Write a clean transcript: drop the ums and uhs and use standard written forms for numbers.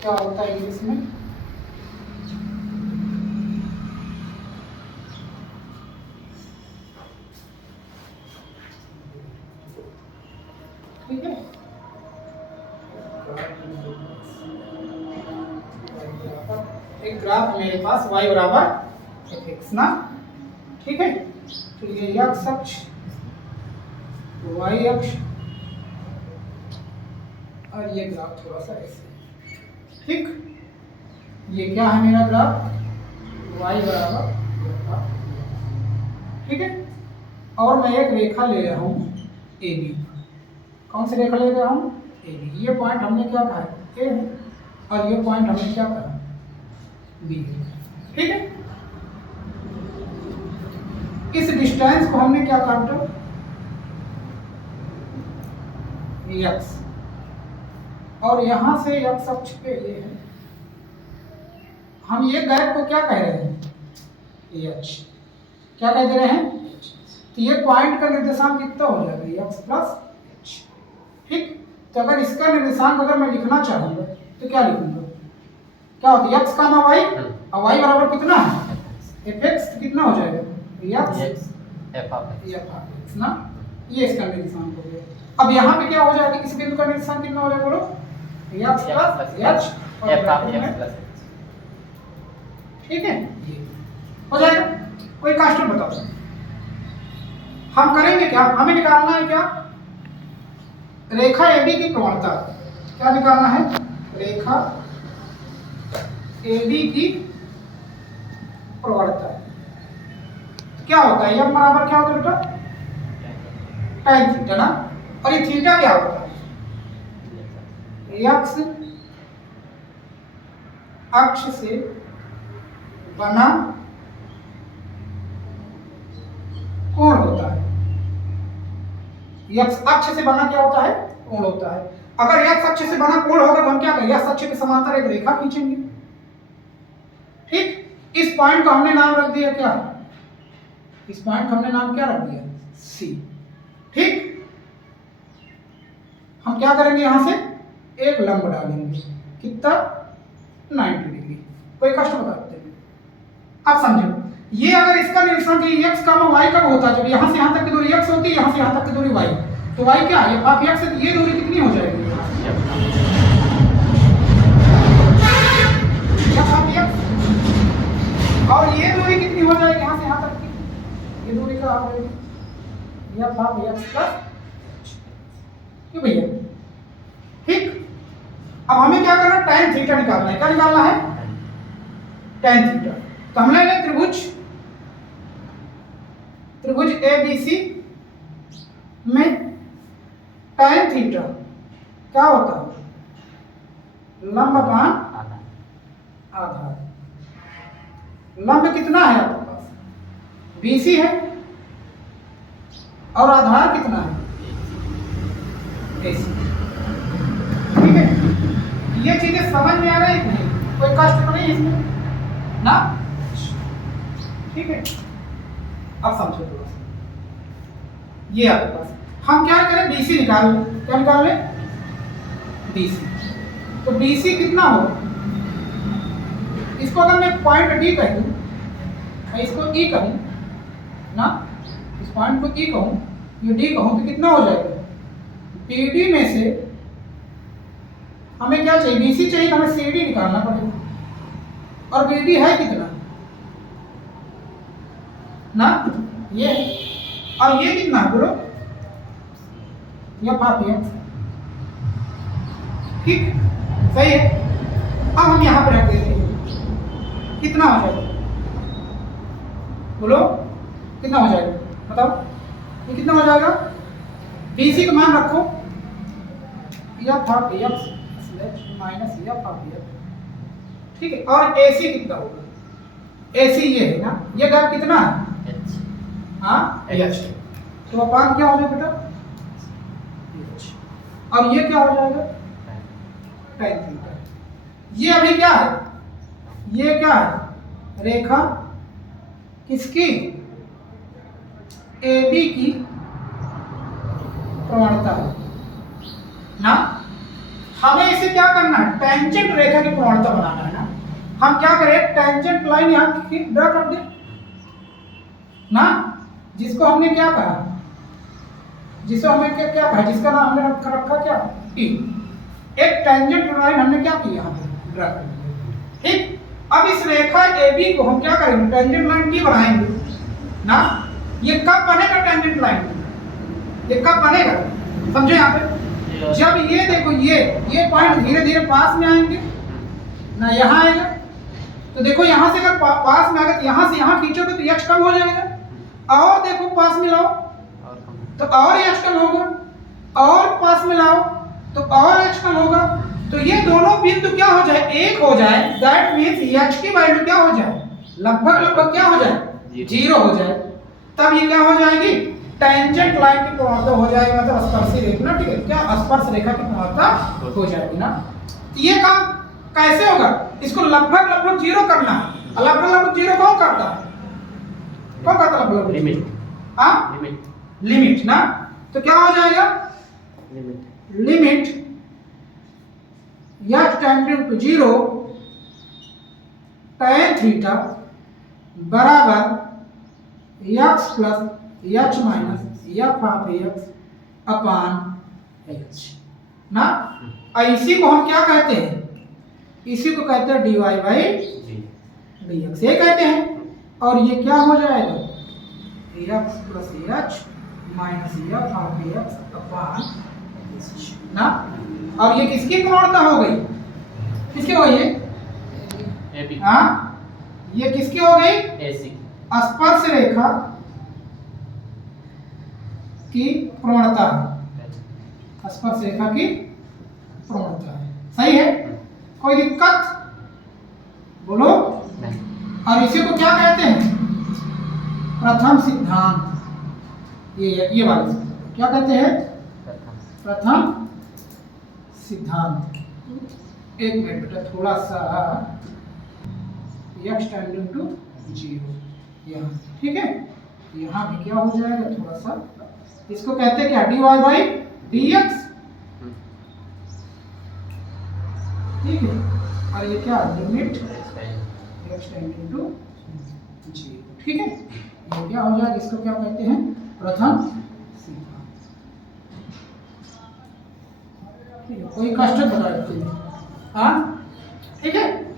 क्या होता है इंग्लिश में? ठीक है, एक ग्राफ मेरे पास y बराबर fx ना, ठीक है। तो ये x अक्ष, y अक्ष, और ये ग्राफ थोड़ा सा ऐसे, ठीक। ये क्या है मेरा ग्राफ? y बराबर, ठीक है। और मैं एक रेखा ले रहा हूँ ए बी। कौन सी रेखा ले रहा हूँ? A B. ये पॉइंट हमने क्या कहा है? ए है, और ये पॉइंट हमने क्या कहा? बी है, ठीक है। इस डिस्टेंस को हमने क्या कहा बेटा? x, और यहां से x अक्ष पे ये है, हम ये गैप को क्या कह रहे हैं? h। क्या कह दे रहे हैं? तो ये पॉइंट का निर्देशांक कितना हो जाएगा? x प्लस h, ठीक। तो अगर इसका निर्देशांक अगर मैं लिखना चाहूंगा तो क्या लिखूंगा? क्या होता है? x का मान y, और y बराबर कितना है? fx। तो कितना हो जाएगा? x f ऑफ x ना, ये इसका निर्देशांक हो गया। अब यहाँ पे क्या हो जाएगा? इस बिंदु का निर्देशांक कितना हो जाएगा बोलो? x plus h f of x plus h, ठीक है। ये हो जाएगा। कोई क्वेश्चन बताओ। हम करेंगे क्या? हमें निकालना है क्या? रेखा AB की प्रवणता। क्या निकालना है? रेखा AB की प्रवणता। क्या होता है? यह बराबर क्या होता है बेटा? tan थीटा ना, और ये थीटा क्या होता है? x अक्ष से बना कोण होता है। x अक्ष से बना क्या होता है? कोण होता है। अगर x अक्ष से बना कोण होगा तो हम क्या करेंगे? x अक्ष के समांतर एक रेखा खींचेंगे, ठीक। इस पॉइंट का हमने नाम रख दिया क्या? इस पॉइंट का हमने नाम क्या रख दिया? C, ठीक। हम क्या करेंगे? यहां से एक लंब डालेंगे, कितना? 90 डिग्री। कोई कष्ट बताते हैं, आप समझो। ये अगर इसका निरीक्षण कि x का मान y कब होता है? जब यहां से यहां तक की दूरी x होती है, यहां से यहां तक की दूरी y। तो y क्या है? f ऑफ x है। तो ये दूरी कितनी हो जाएगी? f of x। और ये दूरी कितनी हो जाएगी यहां से यहां तक की? ये दूरी का हो जाएगी f ऑफ x प्लस, क्यों भैया? ठीक। अब हमें क्या करना है? tan थीटा निकालना है। क्या निकालना है? tan theta. तो हमने ले त्रिभुज ABC में tan थीटा क्या होता है? लंब अपान आधार। लंब कितना है आपके पास? BC है, और आधार कितना है? AC, ठीक है। ये चीजें समझ में आ रही है कि नहीं? कोई कष्ट तो नहीं इसमें ना, ठीक है। अब समझो थोड़ा सा। ये आपके पास हम क्या करें? BC निकाल लें। क्या निकाल लें? BC। तो BC कितना होगा? इसको अगर मैं पॉइंट D कह दूं, मैं इसको E कहूं ना, इस पॉइंट को E कहूं, ये D कहूं, तो कितना हो जाएगा? BD में से हमें क्या चाहिए? BC चाहिए, तो हमें CD निकालना पड़ेगा। और BD है कितना ना? ये। और ये कितना है बोलो? ये पाप है, ठीक, सही है। अब हम यहां पर रख देते हैं। कितना हो जाएगा बोलो? कितना हो जाएगा बताओ? ये कितना हो जाएगा? BC का मान रखो, f of x minus f of x, ठीक है। और AC कितना होगा? AC ये है ना, ये गैप कितना है? h, हाँ h। तो अपान क्या हो जाएगा बेटा? h। और ये क्या हो जाएगा? tan theta. ये अभी क्या है? ये क्या है? रेखा किसकी? AB की प्रवणता है ना। हमें इसे क्या करना है, टेंजेंट रेखा की प्रवणता बनाना है ना। हम क्या करें, टेंजेंट लाइन यहाँ ड्रा कर दें ना, जिसको हमने क्या कहा, जिसे हमें क्या क्या कहा, जिसका नाम हमने रखा क्या, टी। एक टेंजेंट लाइन हमने क्या किया, यहाँ पे ड्रा कर दिया। ठीक, अब इस रेखा AB को हम क्या करेंगे, टेंजेंट लाइन टी बनाएंगे ना। ये कब बनेगा टेंजेंट लाइन, ये कब बनेगा, समझो यहाँ पे, जब ये देखो ये पॉइंट धीरे धीरे पास में आएंगे ना, यहाँ आएगा तो देखो यहाँ से अगर पास में आ गए तो यहाँ से यहाँ खींचोगे तो h कम हो जाएगा, और देखो पास में लाओ तो और h कम होगा, और पास में लाओ तो और h कम होगा, तो ये दोनों बिंदु क्या हो जाए, एक हो जाए। दैट मींस h की वैल्यू क्या हो जाए, लगभग लगभग क्या हो जाए, 0 हो जाए। तब ये क्या हो जाएगी, टेंजेंट लाइन की प्रवणता हो जाएगी, मतलब स्पर्शी रेखा ना, ठीक है, क्या स्पर्श रेखा की प्रवणता हो जाएगी ना। तो ये काम कैसे होगा, इसको लगभग लगभग 0 करना है। लगभग लगभग 0 कौन करता है, कौन करता है लगभग, लिमिट, हाँ लिमिट ना। तो क्या हो जाएगा, limit h tending to 0 tan theta बराबर x plus h minus f of x upon h ना। इसी को हम क्या कहते हैं, इसी को कहते हैं dy बाई dx, ये कहते हैं। और ये क्या हो जाएगा, x plus h minus f of x upon h ना। और ये किसकी प्रवणता हो गई, किसकी हो गई, हाँ ये किसकी हो गई, स्पर्श रेखा की प्रवणता है, स्पर्श रेखा की प्रवणता है, सही है, कोई दिक्कत बोलो। और इसी को क्या कहते हैं, प्रथम सिद्धांत, ये वाले क्या कहते हैं, प्रथम सिद्धांत। एक मिनट बेटा, थोड़ा सा x टेंडिंग टू 0 यहाँ, ठीक है, यहाँ भी क्या हो जाएगा, थोड़ा सा, इसको कहते हैं क्या, dy बाई dx, ठीक है। और ये क्या, लिमिट x टेंडिंग टू 0, ठीक है। ये क्या हो जाएगा, इसको क्या कहते हैं, प्रथम सिद्धांत। कोई कष्ट बता देते हैं, हाँ ठीक है।